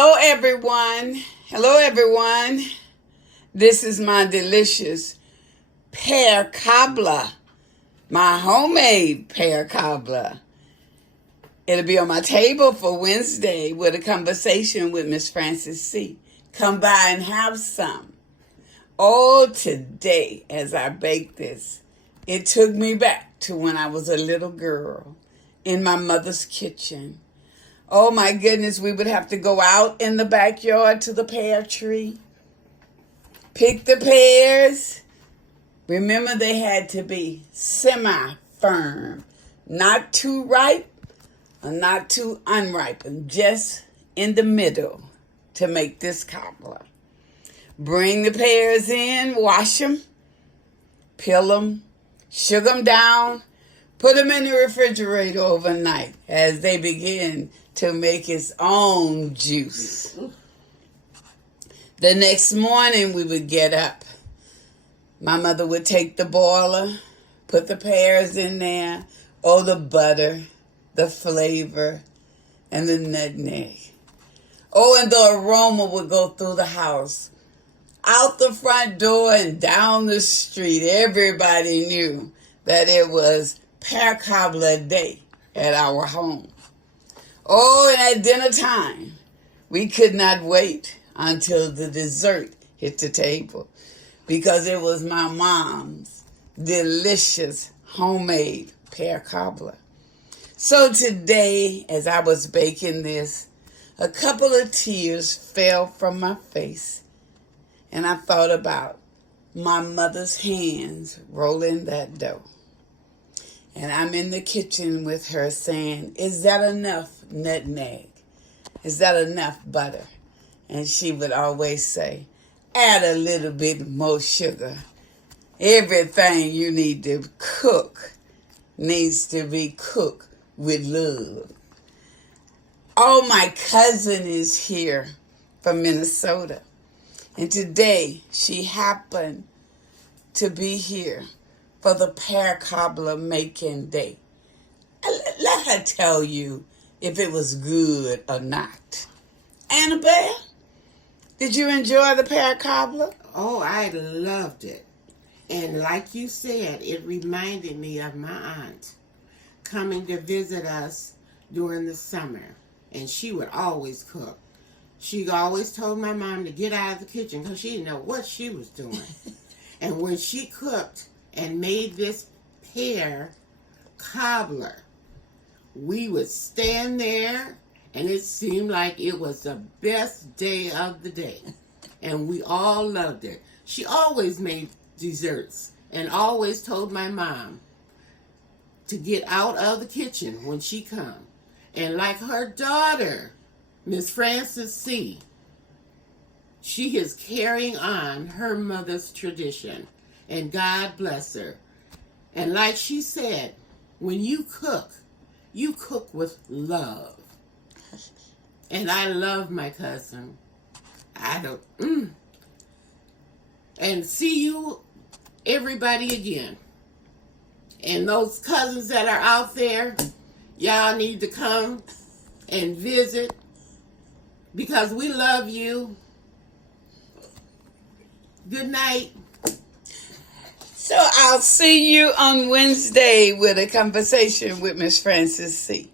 Hello, everyone. Hello, everyone. This is my delicious pear cobbler, my homemade pear cobbler. It'll be on my table for Wednesday with a conversation with Miss Frances C. Come by and have some. Oh, today, as I bake this, it took me back to when I was a little girl in my mother's kitchen. Oh my goodness, we would have to go out in the backyard to the pear tree, pick the pears. Remember, they had to be semi-firm, not too ripe or not too unripened, just in the middle to make this cobbler. Bring the pears in, wash them, peel them, sugar them down, put them in the refrigerator overnight as they begin to make its own juice. The next morning we would get up. My mother would take the boiler, put the pears in there, the butter, the flavor, and the nutmeg. And the aroma would go through the house. Out the front door and down the street, everybody knew that it was pear cobbler day at our home. And at dinner time, we could not wait until the dessert hit the table because it was my mom's delicious homemade pear cobbler. So today, as I was baking this, a couple of tears fell from my face, and I thought about my mother's hands rolling that dough. And I'm in the kitchen with her saying, "Is that enough nutmeg? Is that enough butter?" And she would always say, "Add a little bit more sugar. Everything you need to cook needs to be cooked with love." My cousin is here from Minnesota. And today she happened to be here for the pear cobbler making day. Let her tell you if it was good or not. Annabelle, did you enjoy the pear cobbler? Oh, I loved it. And like you said, it reminded me of my aunt coming to visit us during the summer. And she would always cook. She always told my mom to get out of the kitchen because she didn't know what she was doing. And when she cooked and made this pear cobbler, we would stand there and it seemed like it was the best day of the day. And we all loved it. She always made desserts and always told my mom to get out of the kitchen when she come. And like her daughter, Miss Frances C., she is carrying on her mother's tradition. And God bless her. And like she said, when you cook with love. And I love my cousin. And see you, everybody, again. And those cousins that are out there, y'all need to come and visit because we love you. Good night. So I'll see you on Wednesday with a conversation with Miss Frances C.